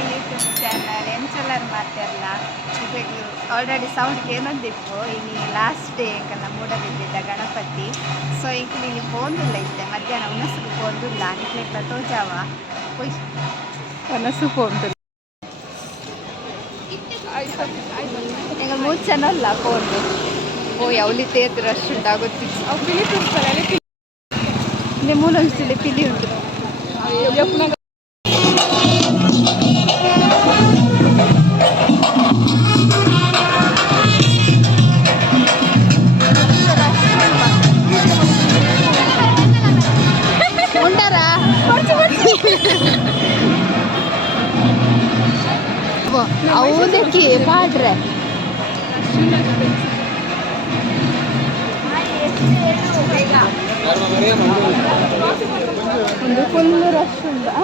YouTube channel ಎಂಚಲರ್ ಮಾತೆಲ್ಲ ಇದು already ಸೌಂಡ್ಗೆ ಏನೊಂದಿಪ್ಪು ಇನ್ನು ಲಾಸ್ಟ್ ಡೇ ಕನ್ನ ಮೂಡಬಿದ್ದಿದ್ದ ಗಣಪತಿ ಸೊ ಈಗ ಇಲ್ಲಿ ಪೋಂದುಲ್ಲ ಇತ್ತೆ ಮಧ್ಯಾಹ್ನ ಉನಸುಕು ಪೋಂದುಲ್ಲ ಅನ್ಕ್ಲೆಕ್ಕ ತೋಜಾವ ಒಯ್ ಉನಸು ಪೋಂದುಲ್ಲ ಈಗ ಮೂಚನಲ್ಲ ಪೋಂದು ಓಯ್ ಅವಳಿ ತೇದು ರಶ್ ಉಂಟು ಆಗೋತ್ತಿತ್ತು ಅವು ಪಿಲಿ ತುಂಬ್ತಾರೆ ಇಲ್ಲಿ ಮೂಲೊಂದು ಪಿಲಿ ಉಂಟು ఉంటారా ಅವನಕ್ಕೆ ಪಾಡ್ರೆ ಒಂದು ಫುಲ್ ರಶ್ ಉಂಟಾ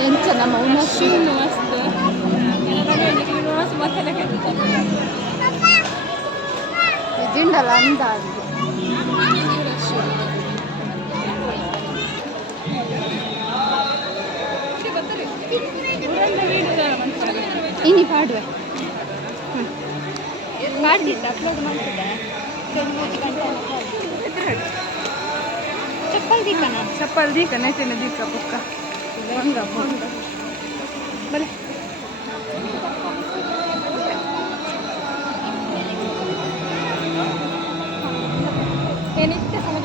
ಎಂಚ ನಮ್ಮ ಮಸ್ತ್ ಇದಿಂಡಲ್ಲ ಅಂದ ಇನಿ ಪಾಡುವೆ ಮಾಡಿದ್ದ ಅಪ್ಲೋಡ್ ಮಾಡ್ತಿದ್ದೆ ಚಪ್ಪಲ್ ದೀಕ ನೆಟ್ಟಿನ ದೀಕ ಬುಕ್ಕ ಹಂಗ ಬಲೆ ಏನಿತ್ತೆ ಸಮಾಜ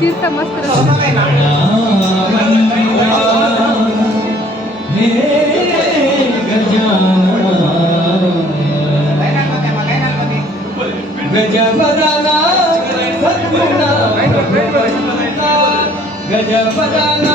ತೀರ್ಥ ಮಸ್ತ್ ಗಜಪದನ ಸದ್ಗುಣ ಗಜಪದನ ಸದ್ಗುಣ ಗಜಪದನ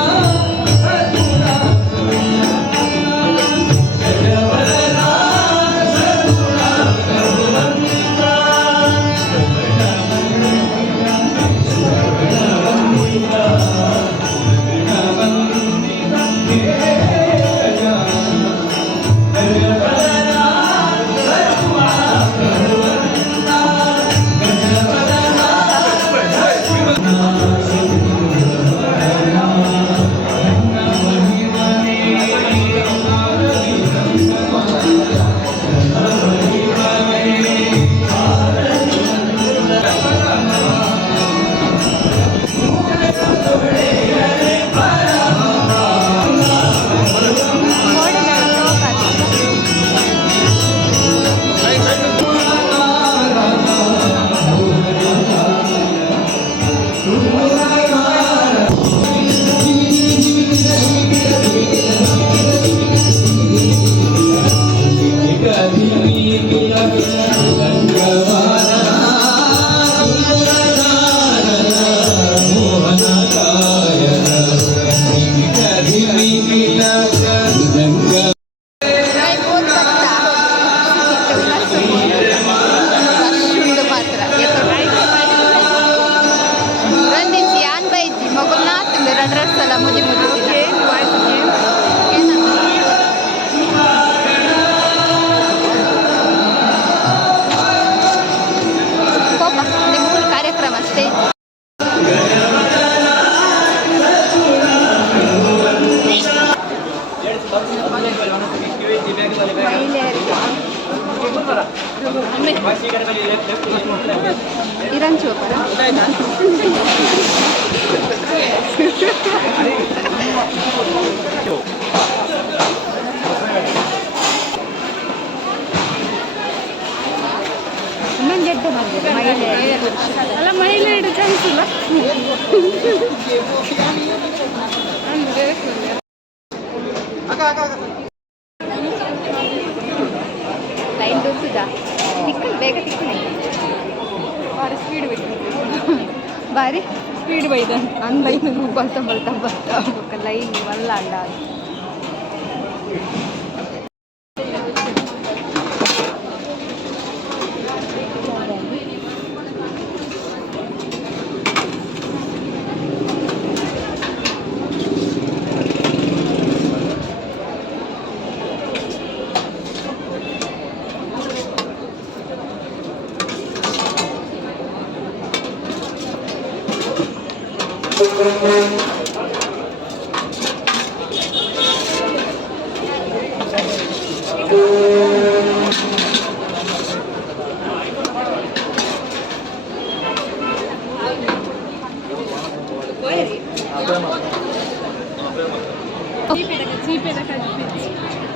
ಸದ್ಗುಣ ಇರಂಚು ಇನ್ನೊಂದು ಗೆಡ್ಡೆ ಮಾಡಿದೆ ಮಹಿಳೆ ಅಲ್ಲ ಮಹಿಳೆ ಇಡು ಚಾನ್ಸ್ ಇಲ್ಲ ಲೈನ್ ದೊಡ್ಡದ ತಿಕ್ಕಲು ಬೇಗ ತಿಕ್ಕಣೆ ಭಾರಿ ಸ್ಪೀಡ್ ಬೇಕು ಭಾರಿ ಸ್ಪೀಡ್ ಬೈದ ನನ್ನ ಲೈನ್ ಬಲ್ತ ಬಲ್ತ ಬಲ್ತ ಲೈನ್ ಮಲ್ಲ ಅಂಡ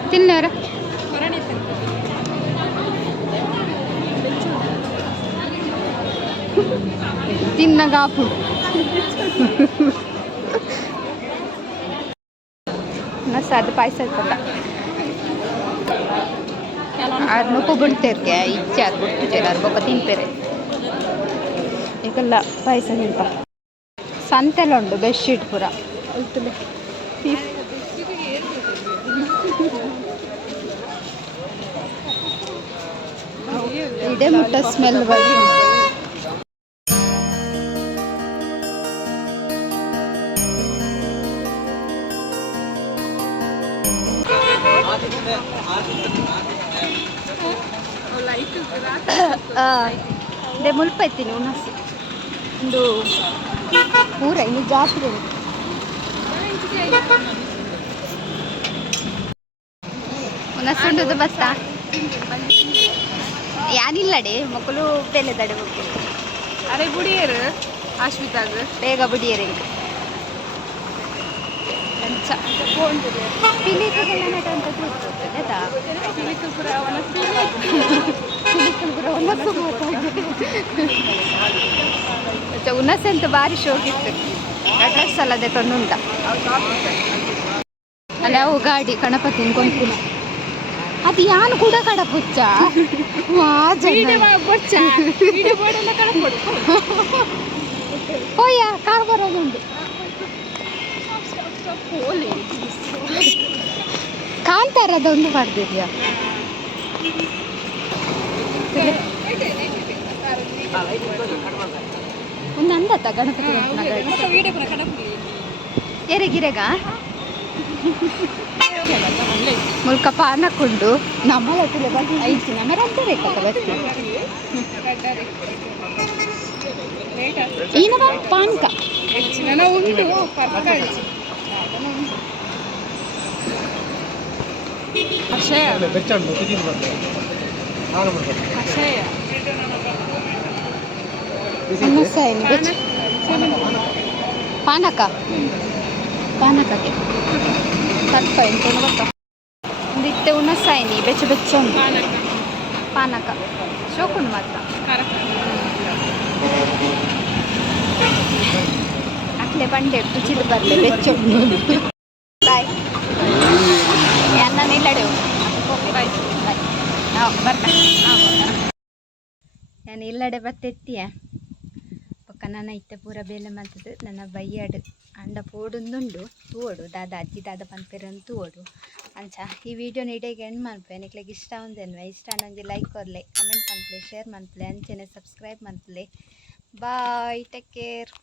ತಿನ್ನೋರ ತಿನ್ನಗಾಪು ಅದು ಪಾಯಸ ಕೊಟ್ಟ ಅದು ನುಪ್ಪು ಬಿಡ್ತೇರ್ಕೆ ಇಚ್ಛೆ ಅದು ಬಿಟ್ಟು ಅದು ಬೊಕ್ಕ ತಿನ್ಪೇರೆ ಈಗೆಲ್ಲ ಪಾಯಸ ತಿಂಪ ಸಂತೆಲ್ಲ ಉಂಟು ಬೆಡ್ಶೀಟ್ ಪೂರ ಇಡೇ ಮುಟ್ಟ ಸ್ಮೆಲ್ ಬರೀ ದೇ ಮುಲ್ಪ ಎತ್ತೀನಿ ಉಣಸಿ ಒಂದು ಪೂರ ಇನ್ನು ಜಾತ್ರೆ ಉಣಸುಂಡದು ಬಸ್ಸ ಯಾನಿಲ್ಲಡೆ ಮಕ್ಕಳು ಬೆಲೆ ದಡೆ ಹೋಗ್ತೀನಿ ಅರೆ ಬುಡಿಯರು ಆಶ್ವಿತಾಗ ಬೇಗ ಬುಡಿಯರೆ ಪಿಲಿಕುಳ ನಟ ಅಂತ ಕೂತ್ಕೊಳ್ತದೆ ಆಯ್ತಾ ಪಿಲಿಕುಪುರ ಮತ್ತೆ ಉನಸೆ ಅಂತ ಭಾರಿ ಶೋಕಿತ್ತು ಡ್ರೆಸ್ ಎಲ್ಲ ತಗೊಂಡು ಉಂಟ ಅಲ್ಲ ಅವು ಗಾಡಿ ಗಣಪತಿ ಕೊಂಡ್ಕುನ ಅದು ಯಾನು ಕೂಡ ಕಡಪುಚ್ಚ ಓಯ್ಯ ಕಾರ್ ಬರೋದುಂಟು ಕಾಂತಾರದೊಂದು ಮಾಡ್ದಿದ್ಯಾ ಒಂದು ಅಂದತ್ತ ಗಣಪತಿ ಎರೆಗಿರೆಗ ಮುಲ್ಕ ಪಾನಕೊಂಡು ನಮ್ಮ ಐದು ನಮ್ಮ ರಂತರೇಕಪ್ಪ ಬರ್ತಿ ಈನ ಪಾನಕ ಉಂಟು ಅಕ್ಷಯ ಪಾನಕ ಪಾನಕಕ್ಕೆ ತಟ್ಪ ಎಂತ ಗೊತ್ತಾ ಒಂದಿತ್ತೆ ಉಣಸಾಯಿನಿ ಬೆಚ್ಚ ಬೆಚ್ಚ ಉಂಟು ಪಾನಕ ಶೋಕುಂಡು ಮಾತ್ರ ಅಕ್ಲೆ ಬಂಡೆ ರುಚಿದು ಬರಲಿ ಬೆಚ್ಚ ಬಾಯ್ ಅನ್ನ ನಿಲ್ಲಡೆವು ಬಾಯ್ ಬಾಯ್ ನಾವು ಬರ್ತಾ ನಾನು ಇಲ್ಲಡೆ ಬತ್ತೆತ್ತಿಯ ಪಕ್ಕ ನನ್ನ ಇತ್ತೆ ಪೂರ ಬೇಲೆ ಮಾಡ್ತದೆ ನನ್ನ ಬಯ್ಯಾಡು ಅಂಡ ಪೋಡೊಂದುಂಡು ತೂವಡು ದಾದ ಅಜ್ಜಿ ದಾದ ಪಂಪೆರನ್ನು ತೂವಡು ಅಂಚ ಈ ವಿಡಿಯೋನ ಇಡೀಗೆ ಎಂಡ್ ಮನ್ಪೆ ನಿಕ್ಲೆಗೆ ಇಷ್ಟ ಒಂದೇನು ಇಷ್ಟ ನಂಗೆ ಲೈಕ್ ಕೊರ್ಲೆ ಕಮೆಂಟ್ ಮನ್ಪಲೆ ಶೇರ್ ಮನ್ಪಲೆ ಅಂಚೆನೆ ಸಬ್ಸ್ಕ್ರೈಬ್ ಮನ್ಪಲೆ ಬಾಯ್ ಟೇಕ್ ಕೇರ್